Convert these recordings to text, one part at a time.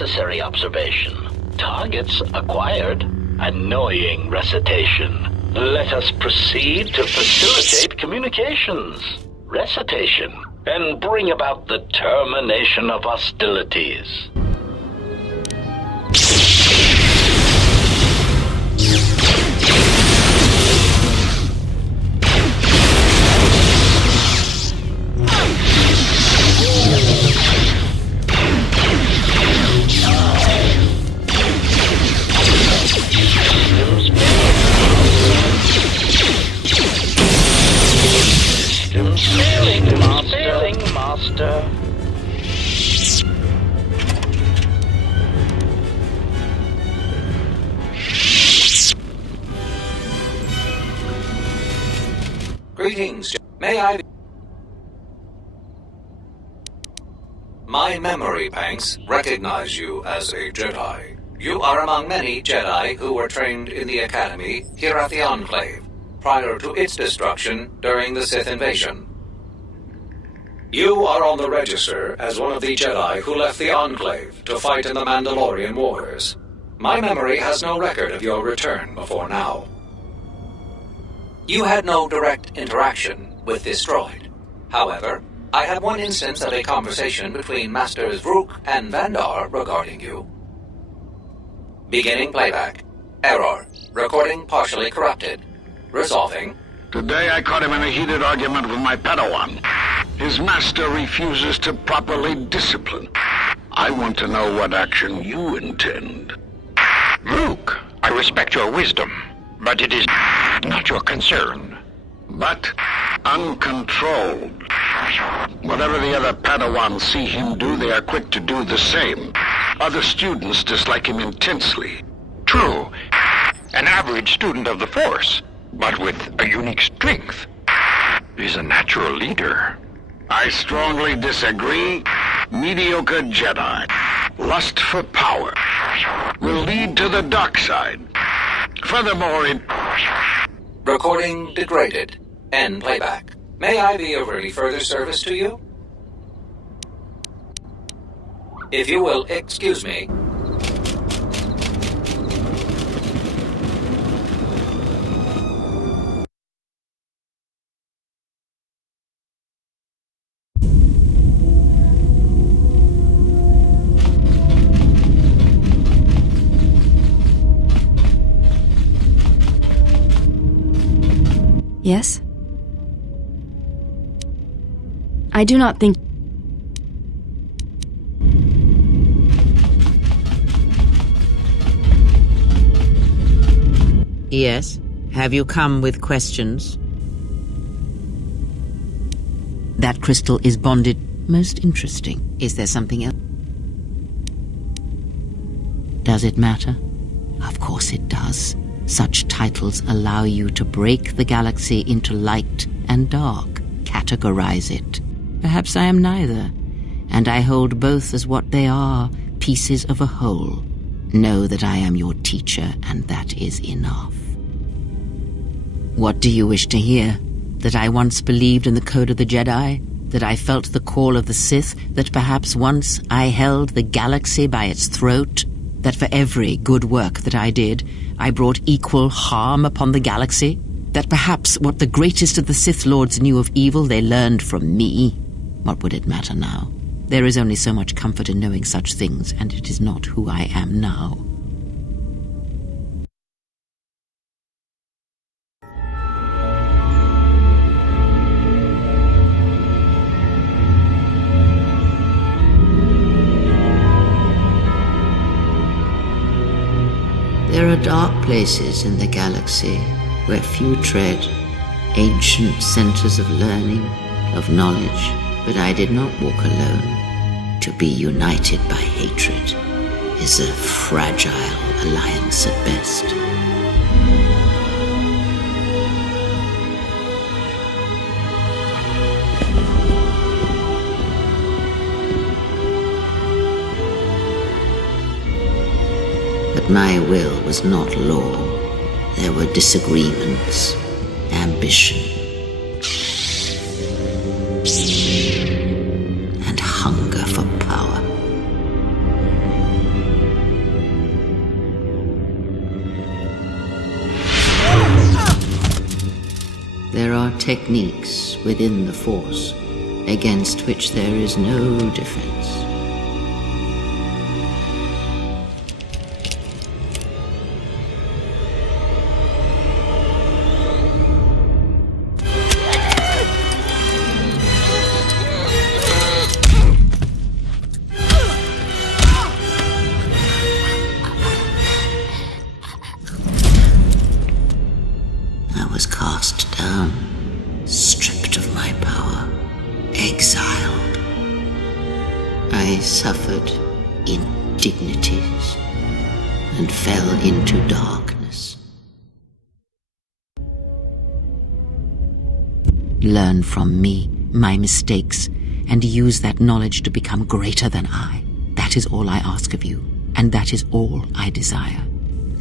Necessary observation. Targets acquired. Annoying recitation. Let us proceed to facilitate communications. Recitation. And bring about the termination of hostilities. Failing, Master. Greetings. May I... My memory banks recognize you as a Jedi. You are among many Jedi who were trained in the Academy here at the Enclave, prior to its destruction during the Sith invasion. You are on the register as one of the Jedi who left the Enclave to fight in the Mandalorian Wars. My memory has no record of your return before now. You had no direct interaction with this droid. However, I had one instance of a conversation between Masters Vrook and Vandar regarding you. Beginning playback. Error. Recording partially corrupted. Resolving. Today I caught him in a heated argument with my Padawan. His master refuses to properly discipline. I want to know what action you intend. Vrook, I respect your wisdom, but it is not your concern. But uncontrolled. Whatever the other Padawans see him do, they are quick to do the same. Other students dislike him intensely. True, an average student of the Force, but with a unique strength. He's a natural leader. I strongly disagree. Mediocre Jedi, lust for power, will lead to the dark side. Furthermore, it... Recording degraded. End playback. May I be of any further service to you? If you will excuse me. Yes? I do not think... Yes? Have you come with questions? That crystal is bonded. Most interesting. Is there something else? Does it matter? Of course it does. Such titles allow you to break the galaxy into light and dark, categorize it. Perhaps I am neither, and I hold both as what they are, pieces of a whole. Know that I am your teacher, and that is enough. What do you wish to hear? That I once believed in the code of the Jedi? That I felt the call of the Sith? That perhaps once I held the galaxy by its throat? That for every good work that I did, I brought equal harm upon the galaxy? That perhaps what the greatest of the Sith Lords knew of evil they learned from me? What would it matter now? There is only so much comfort in knowing such things, and it is not who I am now. There are dark places in the galaxy where few tread, ancient centers of learning, of knowledge, but I did not walk alone. To be united by hatred is a fragile alliance at best. But my will was not law. There were disagreements, ambition, and hunger for power. techniques within the Force against which there is no defense. I was cast down, stripped of my power, exiled. I suffered indignities and fell into darkness. Learn from me my mistakes and use that knowledge to become greater than I. That is all I ask of you, and that is all I desire.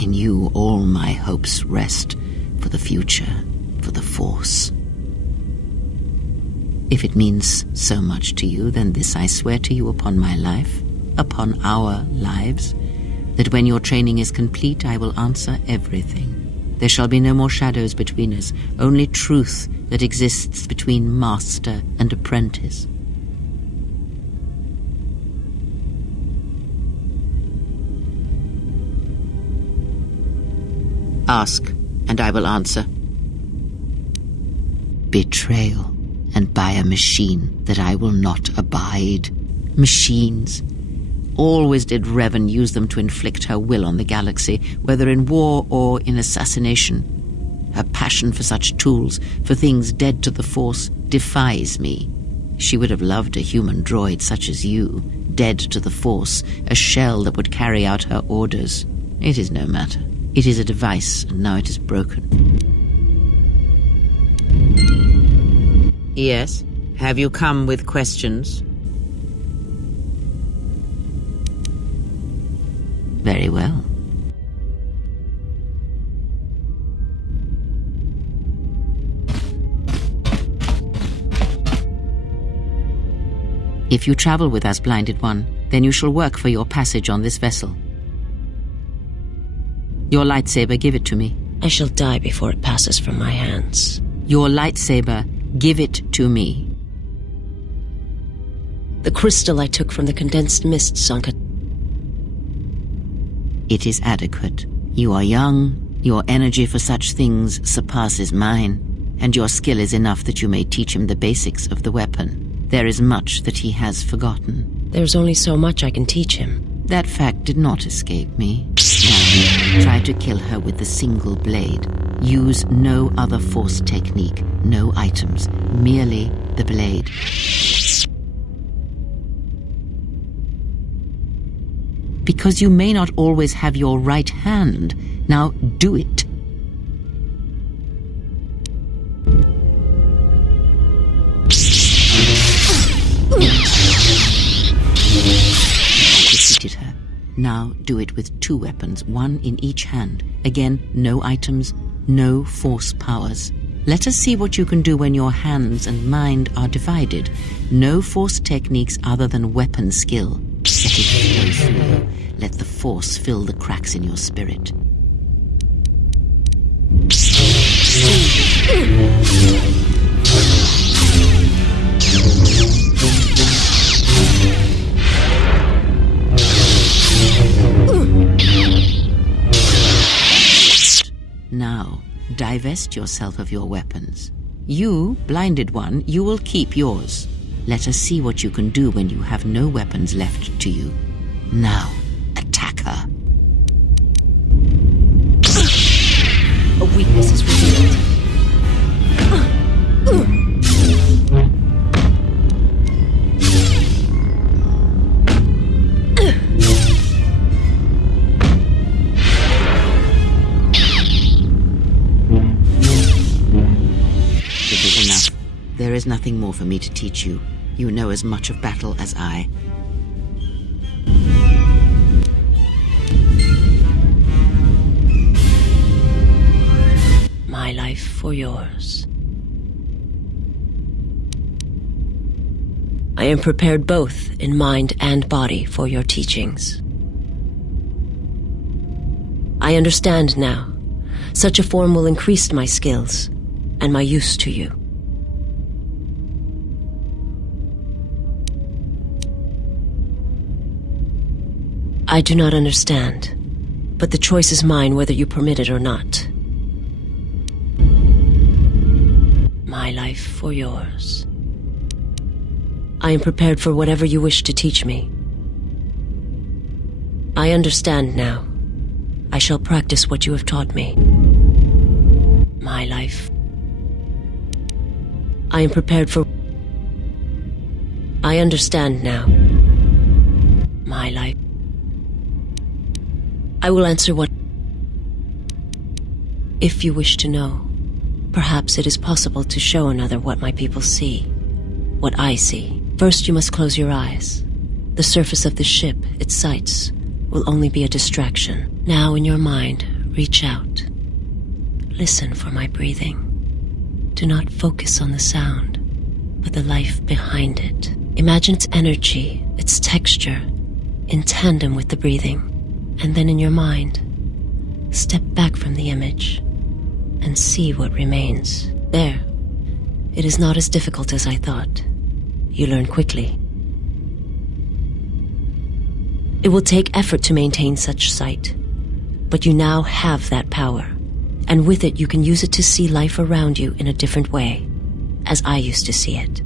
In you all my hopes rest for the future, for the Force. If it means so much to you, then this I swear to you upon my life, upon our lives, that when your training is complete, I will answer everything. There shall be no more shadows between us, only truth that exists between master and apprentice. Ask, and I will answer. Betrayal, and by a machine that I will not abide. Machines. Always did Revan use them to inflict her will on the galaxy, whether in war or in assassination. Her passion for such tools, for things dead to the Force, defies me. She would have loved a human droid such as you, dead to the Force, a shell that would carry out her orders. It is no matter. It is a device, and now it is broken. Yes? Have you come with questions? Very well. If you travel with us, Blinded One, then you shall work for your passage on this vessel. Your lightsaber, give it to me. I shall die before it passes from my hands. Your lightsaber, give it to me. The crystal I took from the condensed mist sunk it. It is adequate. You are young, your energy for such things surpasses mine, and your skill is enough that you may teach him the basics of the weapon. There is much that he has forgotten. There's only so much I can teach him. That fact did not escape me. Now, try to kill her with the single blade. Use no other Force technique, no items, merely the blade. Because you may not always have your right hand. Now do it. Defeated her. Now do it with 2 weapons, 1 in each hand. Again, no items, no Force powers. Let us see what you can do when your hands and mind are divided. No Force techniques other than weapon skill. Let it flow through you. Let the Force fill the cracks in your spirit. Now, divest yourself of your weapons. You, Blinded One, you will keep yours. Let us see what you can do when you have no weapons left to you. Now, attack her. A weakness is revealed. It is enough. There is nothing more for me to teach you. You know as much of battle as I. My life for yours. I am prepared both in mind and body for your teachings. I understand now. Such a form will increase my skills and my use to you. I do not understand, but the choice is mine whether you permit it or not. My life for yours. I am prepared for whatever you wish to teach me. I understand now. I shall practice what you have taught me. My life. I am prepared for... I understand now. My life. I will answer what... If you wish to know, perhaps it is possible to show another what my people see. What I see. First you must close your eyes. The surface of the ship, its sights, will only be a distraction. Now in your mind, reach out. Listen for my breathing. Do not focus on the sound, but the life behind it. Imagine its energy, its texture, in tandem with the breathing. And then in your mind, step back from the image and see what remains. There. It is not as difficult as I thought. You learn quickly. It will take effort to maintain such sight, but you now have that power, and with it you can use it to see life around you in a different way, as I used to see it.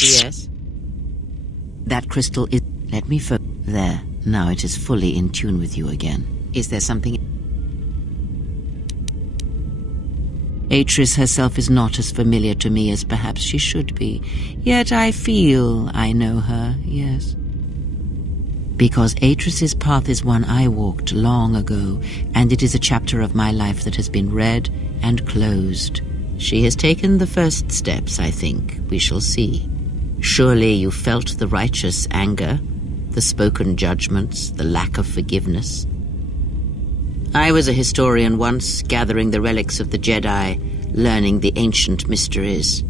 Yes? That crystal is... Let me there. Now it is fully in tune with you again. Is there something... Atris herself is not as familiar to me as perhaps she should be. Yet I feel I know her, yes. Because Atris's path is one I walked long ago, and it is a chapter of my life that has been read and closed. She has taken the first steps, I think. We shall see. Surely you felt the righteous anger, the spoken judgments, the lack of forgiveness. I was a historian once, gathering the relics of the Jedi, learning the ancient mysteries.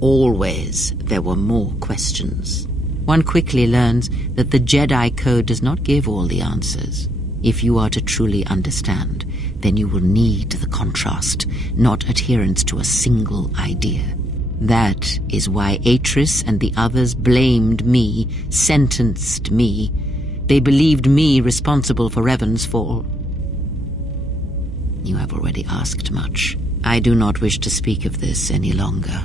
Always there were more questions. One quickly learns that the Jedi Code does not give all the answers. If you are to truly understand, then you will need the contrast, not adherence to a single idea. That is why Atris and the others blamed me, sentenced me. They believed me responsible for Revan's fall. You have already asked much. I do not wish to speak of this any longer.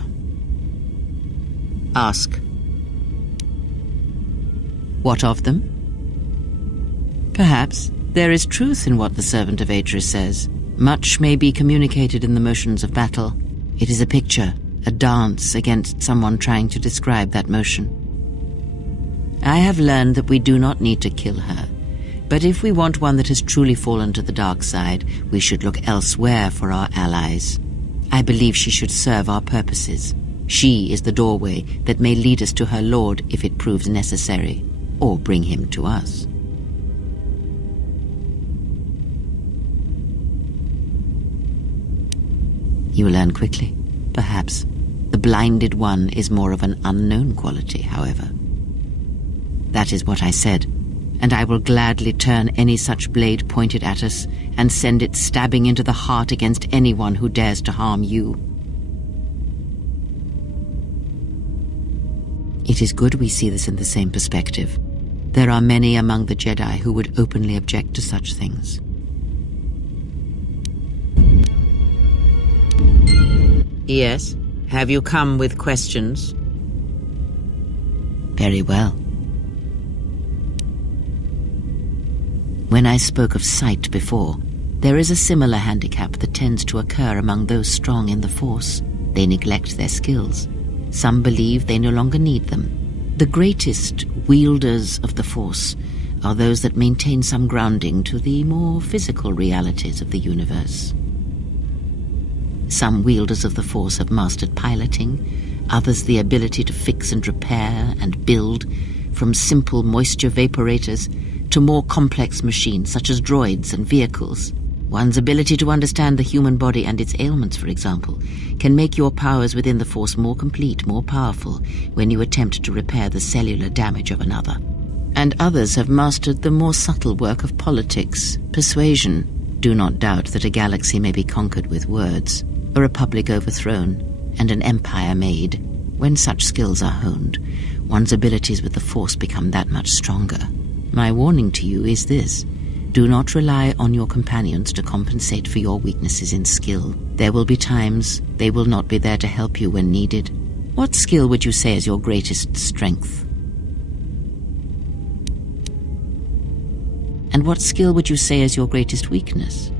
Ask. What of them? Perhaps there is truth in what the servant of Atris says. Much may be communicated in the motions of battle. It is a picture, a dance against someone trying to describe that motion. I have learned that we do not need to kill her, but if we want one that has truly fallen to the dark side, we should look elsewhere for our allies. I believe she should serve our purposes. She is the doorway that may lead us to her lord if it proves necessary, or bring him to us. You learn quickly, perhaps. The blinded one is more of an unknown quality, however. That is what I said, and I will gladly turn any such blade pointed at us and send it stabbing into the heart against anyone who dares to harm you. It is good we see this in the same perspective. There are many among the Jedi who would openly object to such things. Yes? Have you come with questions? Very well. When I spoke of sight before, there is a similar handicap that tends to occur among those strong in the Force. They neglect their skills. Some believe they no longer need them. The greatest wielders of the Force are those that maintain some grounding to the more physical realities of the universe. Some wielders of the Force have mastered piloting, others the ability to fix and repair and build, from simple moisture vaporators to more complex machines such as droids and vehicles. One's ability to understand the human body and its ailments, for example, can make your powers within the Force more complete, more powerful, when you attempt to repair the cellular damage of another. And others have mastered the more subtle work of politics, persuasion. Do not doubt that a galaxy may be conquered with words, a republic overthrown, and an empire made. When such skills are honed, one's abilities with the Force become that much stronger. My warning to you is this: do not rely on your companions to compensate for your weaknesses in skill. There will be times they will not be there to help you when needed. What skill would you say is your greatest strength? And what skill would you say is your greatest weakness?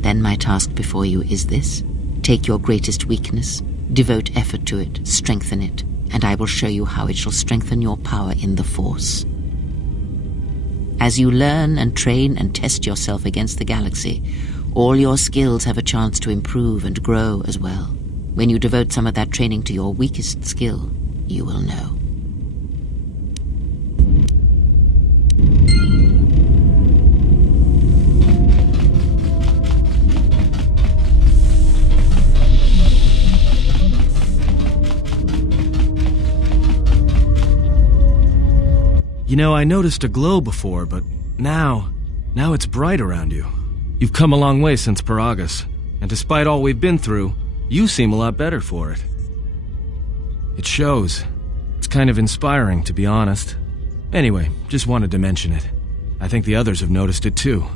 Then my task before you is this: take your greatest weakness, devote effort to it, strengthen it, and I will show you how it shall strengthen your power in the Force. As you learn and train and test yourself against the galaxy, all your skills have a chance to improve and grow as well. When you devote some of that training to your weakest skill, you will know. You know, I noticed a glow before, but now it's bright around you. You've come a long way since Paragus, and despite all we've been through, you seem a lot better for it. It shows. It's kind of inspiring, to be honest. Anyway, just wanted to mention it. I think the others have noticed it too.